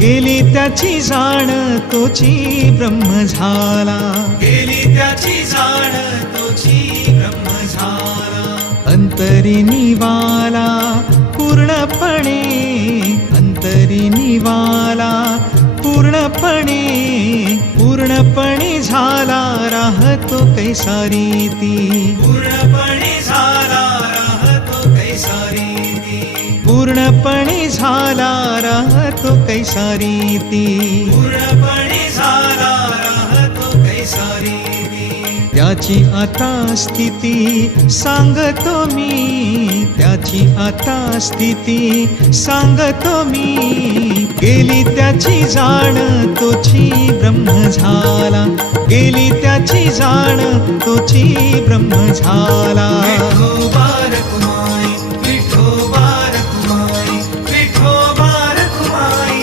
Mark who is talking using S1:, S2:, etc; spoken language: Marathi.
S1: गेली त्याची जाण तोची ब्रह्म झाला.
S2: गेली त्याची जाण तोची ब्रह्म झाला.
S1: अंतरी निवाला पूर्णपणे अंतरी निवाला. पूर्णपणे पूर्णपणे झाला राहतो कैसा रीती.
S2: पूर्णपणे झाला राहतो कैसारी
S1: पूर्णपणे झाला राहतो कैसा रीती
S2: पूर्णपणे झाला राहतो कैसारी
S1: त्याची आता स्थिती सांगतो मी. त्याची आता स्थिती सांगतो मी. गेली त्याची जाण तोची ब्रह्म झाला. गेली त्याची जाण तोची ब्रह्म झाला.